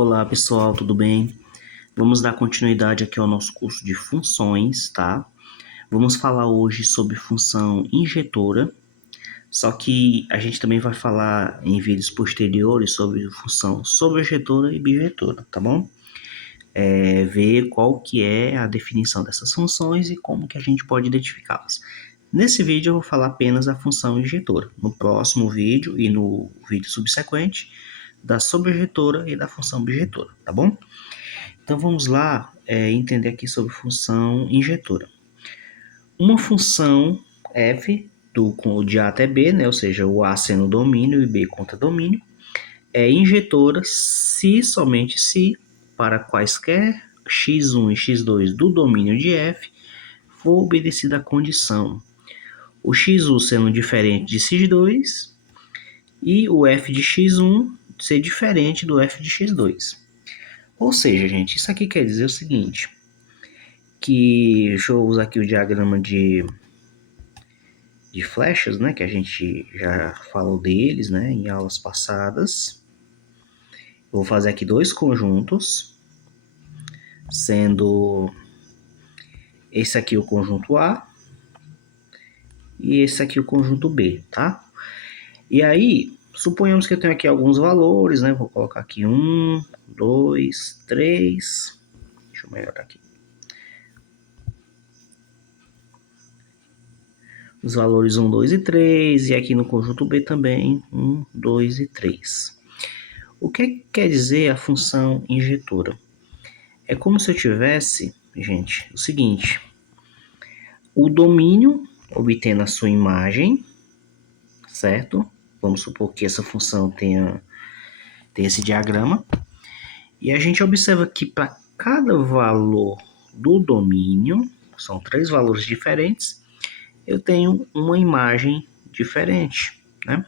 Olá pessoal, tudo bem? Vamos dar continuidade aqui ao nosso curso de funções, tá? Vamos falar hoje sobre função injetora, só que a gente também vai falar em vídeos posteriores sobre função sobrejetora e bijetora, tá bom? Ver qual que é a definição dessas funções e como que a gente pode identificá-las. Nesse vídeo eu vou falar apenas da função injetora. No próximo vídeo e no vídeo subsequente, da sobrejetora e da função bijetora, tá bom? Então vamos lá entender aqui sobre função injetora. Uma função f de A até B, né, ou seja, o A sendo domínio e B contra-domínio, é injetora se somente se para quaisquer x1 e x2 do domínio de f for obedecida a condição o x1 sendo diferente de x2 e o f de x1 ser diferente do f de x2. Ou seja, gente, isso aqui quer dizer o seguinte, que deixa eu usar aqui o diagrama de flechas, né, que a gente já falou deles, né, em aulas passadas. Vou fazer aqui dois conjuntos, sendo esse aqui o conjunto A e esse aqui o conjunto B, tá? E aí, suponhamos que eu tenho aqui alguns valores, né, vou colocar aqui 1, 2, 3, deixa eu melhorar aqui. Os valores 1, 2 e 3, e aqui no conjunto B também 1, 2 e 3. O que quer dizer a função injetora? É como se eu tivesse, gente, o seguinte, o domínio obtendo a sua imagem, certo? Vamos supor que essa função tenha esse diagrama, e a gente observa que para cada valor do domínio, são 3 valores diferentes, eu tenho uma imagem diferente, né?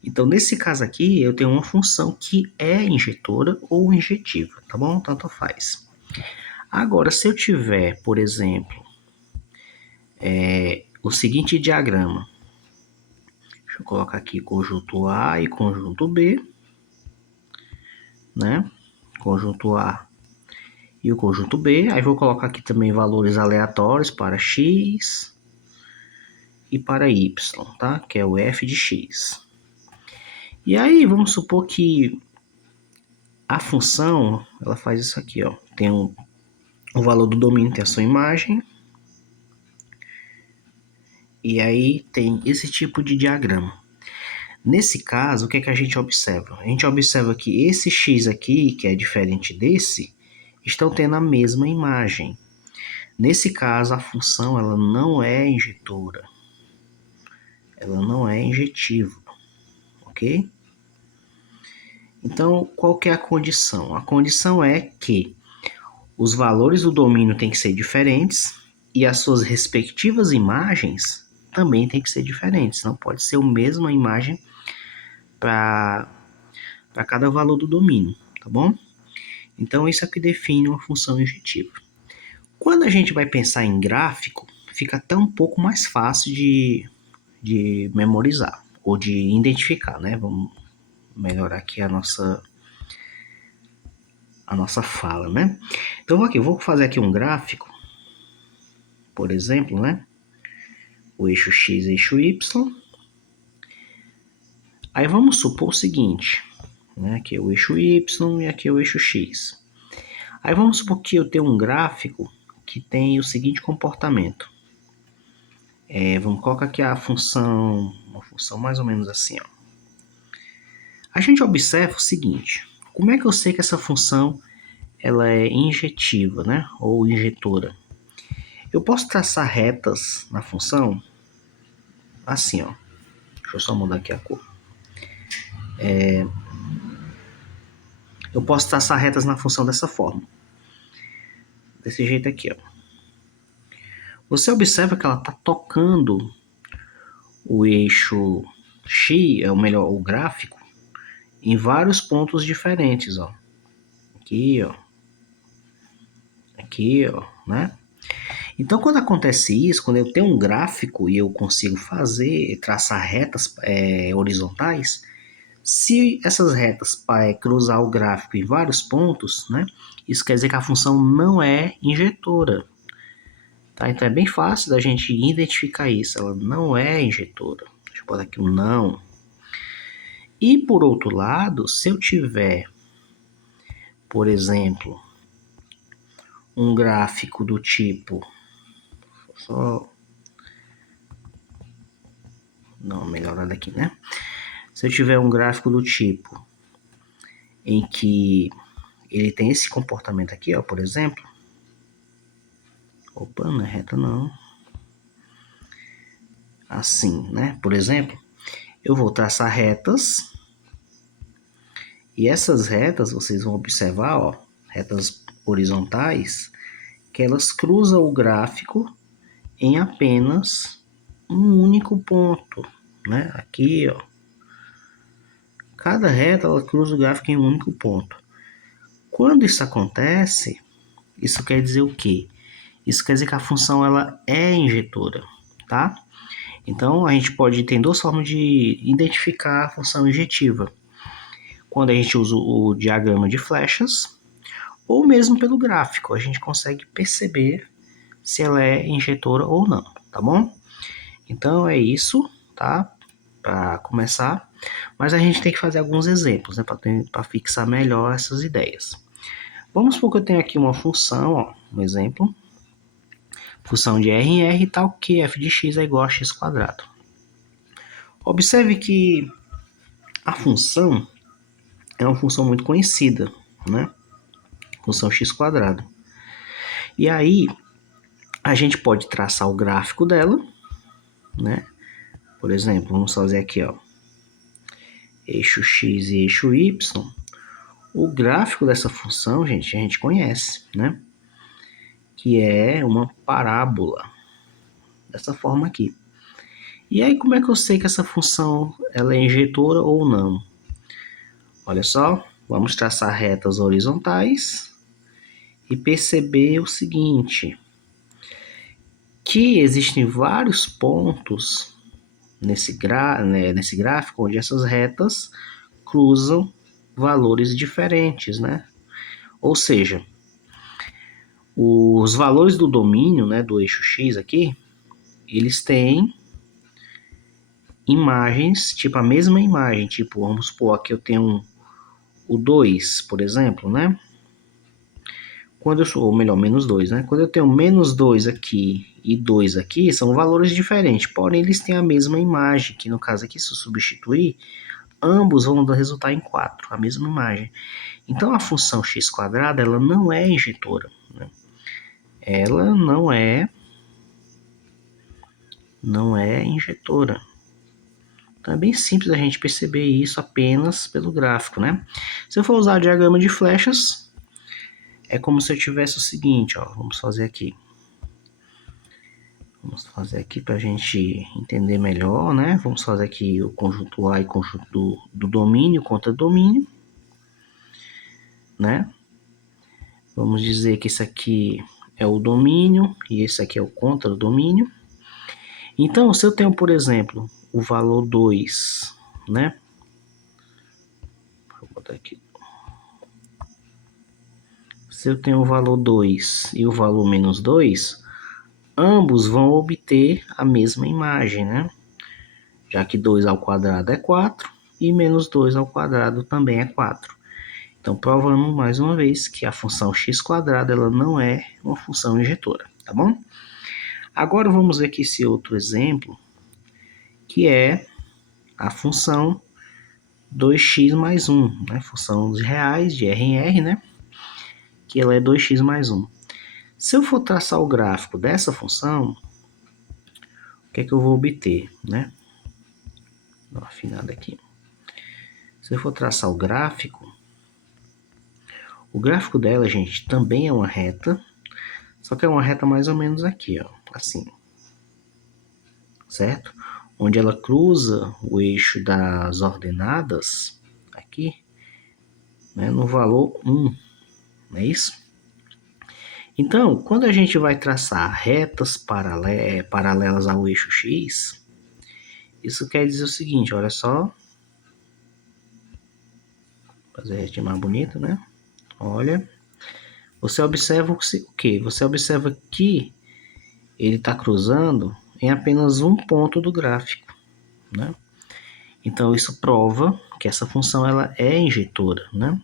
Então, nesse caso aqui, eu tenho uma função que é injetora ou injetiva, tá bom? Tanto faz. Agora, se eu tiver, por exemplo, o seguinte diagrama. Deixa eu colocar aqui conjunto A e conjunto B, né? Conjunto A e o conjunto B. Aí vou colocar aqui também valores aleatórios para x e para y, tá? Que é o f de x. E aí, vamos supor que a função, ela faz isso aqui, ó. Tem o valor do domínio, tem a sua imagem. E aí tem esse tipo de diagrama. Nesse caso, o que é que a gente observa? A gente observa que esse x aqui, que é diferente desse, estão tendo a mesma imagem. Nesse caso, a função ela não é injetora. Ela não é injetiva, ok? Então, qual que é a condição? A condição é que os valores do domínio têm que ser diferentes e as suas respectivas imagens também têm que ser diferentes. Não pode ser a mesma imagem para cada valor do domínio, tá bom? Então, isso é o que define uma função injetiva. Quando a gente vai pensar em gráfico, fica até um pouco mais fácil de memorizar ou de identificar, né? Vamos melhorar aqui a nossa fala, né? Então, aqui, eu vou fazer aqui um gráfico, por exemplo, né? O eixo X e eixo Y. Aí vamos supor o seguinte, né? Aqui é o eixo Y e aqui é o eixo X. Aí vamos supor que eu tenho um gráfico que tem o seguinte comportamento. Vamos colocar aqui uma função mais ou menos assim, ó. A gente observa o seguinte, como é que eu sei que essa função ela é injetiva, né? Ou injetora? Eu posso traçar retas na função assim, ó. Deixa eu só mudar aqui a cor. Eu posso traçar retas na função dessa forma. Desse jeito aqui, ó. Você observa que ela está tocando o eixo X, o gráfico, em vários pontos diferentes, ó. Aqui, ó. Aqui, ó, né? Então, quando acontece isso, quando eu tenho um gráfico e eu consigo traçar retas horizontais, Se essas retas cruzar o gráfico em vários pontos, né, isso quer dizer que a função não é injetora. Tá? Então é bem fácil da gente identificar isso. Ela não é injetora. Deixa eu botar aqui um não. E por outro lado, se eu tiver, por exemplo, um gráfico do tipo... Só dar uma melhorada aqui, né? Se eu tiver um gráfico do tipo em que ele tem esse comportamento aqui, ó, por exemplo. Opa, não é reta não. Assim, né? Por exemplo, eu vou traçar retas. E essas retas, vocês vão observar, ó, retas horizontais, que elas cruzam o gráfico em apenas um único ponto, né? Aqui, ó. Cada reta, ela cruza o gráfico em um único ponto. Quando isso acontece, isso quer dizer o quê? Isso quer dizer que a função ela é injetora, tá? Então, a gente tem duas formas de identificar a função injetiva. Quando a gente usa o diagrama de flechas, ou mesmo pelo gráfico, a gente consegue perceber se ela é injetora ou não, tá bom? Então, é isso, tá? Para começar. Mas a gente tem que fazer alguns exemplos, né? Para fixar melhor essas ideias. Vamos supor que eu tenho aqui uma função, ó, um exemplo. Função de R em R tal que f de x é igual a x quadrado. Observe que a função é uma função muito conhecida, né? Função x quadrado. E aí, a gente pode traçar o gráfico dela, né? Por exemplo, vamos fazer aqui, ó, eixo x e eixo y. O gráfico dessa função, gente, a gente conhece, né? Que é uma parábola, dessa forma aqui. E aí, como é que eu sei que essa função ela é injetora ou não? Olha só, vamos traçar retas horizontais e perceber o seguinte, que existem vários pontos nesse gráfico onde essas retas cruzam valores diferentes, né? Ou seja, os valores do domínio, né, do eixo x aqui, eles têm imagens, tipo a mesma imagem, tipo, vamos supor aqui eu tenho o 2, por exemplo, né? Quando eu sou, ou melhor, menos 2, né? Quando eu tenho menos 2 aqui e 2 aqui, são valores diferentes, porém eles têm a mesma imagem, que no caso aqui, se eu substituir, ambos vão resultar em 4, a mesma imagem. Então a função x quadrada, ela não é injetora, né? Ela não é injetora. Então é bem simples a gente perceber isso apenas pelo gráfico, né? Se eu for usar o diagrama de flechas, é como se eu tivesse o seguinte, ó, vamos fazer aqui. Vamos fazer aqui para a gente entender melhor, né? Vamos fazer aqui o conjunto A e conjunto do domínio contra domínio, né? Vamos dizer que esse aqui é o domínio e esse aqui é o contra domínio. Então, se eu tenho, por exemplo, o valor 2, né? Vou botar aqui. Se eu tenho o valor 2 e o valor menos 2, ambos vão obter a mesma imagem, né? Já que 2 ao quadrado é 4 e menos 2 ao quadrado também é 4. Então, provamos mais uma vez que a função x quadrado ela não é uma função injetora, tá bom? Agora vamos ver aqui esse outro exemplo, que é a função 2x mais 1, né? Função de reais, de R em R, né? Que ela é 2x mais 1. Se eu for traçar o gráfico dessa função, o que é que eu vou obter, né? Dá uma afinada aqui. Se eu for traçar o gráfico dela, gente, também é uma reta, só que é uma reta mais ou menos aqui, ó, assim, certo? Onde ela cruza o eixo das ordenadas, aqui, né, no valor 1, não é isso? Então, quando a gente vai traçar retas paralelas ao eixo X, isso quer dizer o seguinte, olha só. Fazer a retinha mais bonita, né? Olha. Você observa o quê? Você observa que ele está cruzando em apenas um ponto do gráfico, né? Então isso prova que essa função ela é injetora, né?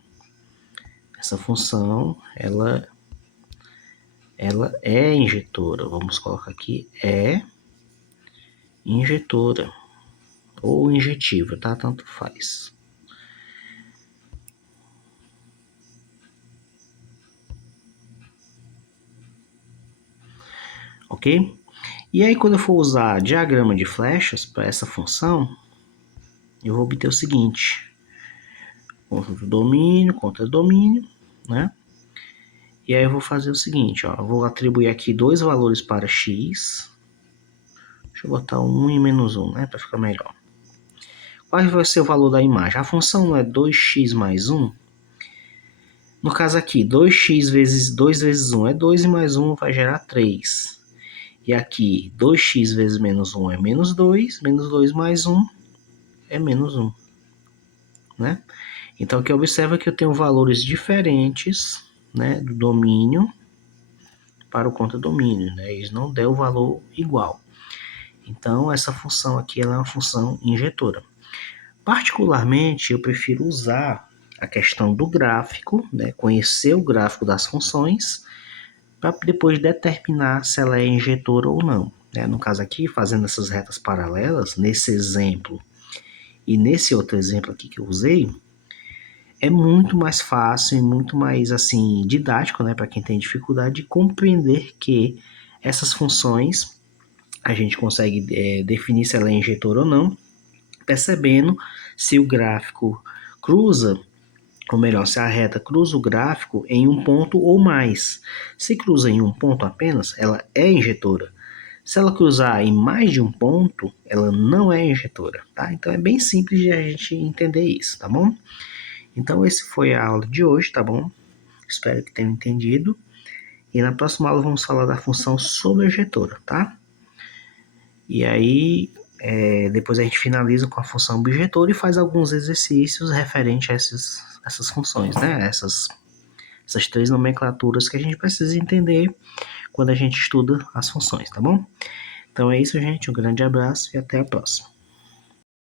Essa função ela é injetora. Vamos colocar aqui é injetora ou injetiva, tá? Tanto faz. Ok? E aí quando eu for usar diagrama de flechas para essa função, eu vou obter o seguinte: conjunto domínio contra domínio, né? E aí eu vou fazer o seguinte, ó, eu vou atribuir aqui dois valores para x. Deixa eu botar 1 e menos 1, né, para ficar melhor. Qual vai ser o valor da imagem? A função não é 2x mais 1? No caso aqui, 2x vezes 2 vezes 1 é 2 e mais 1 vai gerar 3. E aqui, 2x vezes menos 1 é menos 2 mais 1 é menos 1, né? Então, aqui observa que eu tenho valores diferentes, né, do domínio para o contradomínio, né? Eles não dão o valor igual. Então, essa função aqui ela é uma função injetora. Particularmente, eu prefiro usar a questão do gráfico, né? Conhecer o gráfico das funções, para depois determinar se ela é injetora ou não. Né? No caso aqui, fazendo essas retas paralelas, nesse exemplo e nesse outro exemplo aqui que eu usei, é muito mais fácil e muito mais assim didático, né, para quem tem dificuldade de compreender que essas funções a gente consegue definir se ela é injetora ou não, percebendo se o gráfico cruza, ou melhor, se a reta cruza o gráfico em um ponto ou mais. Se cruza em um ponto apenas, ela é injetora. Se ela cruzar em mais de um ponto, ela não é injetora, tá? Então é bem simples de a gente entender isso, tá bom? Então esse foi a aula de hoje, tá bom? Espero que tenham entendido. E na próxima aula vamos falar da função sobreinjetora, tá? E aí, depois a gente finaliza com a função objetora e faz alguns exercícios referentes a essas funções, né? Essas três nomenclaturas que a gente precisa entender quando a gente estuda as funções, tá bom? Então é isso, gente. Um grande abraço e até a próxima.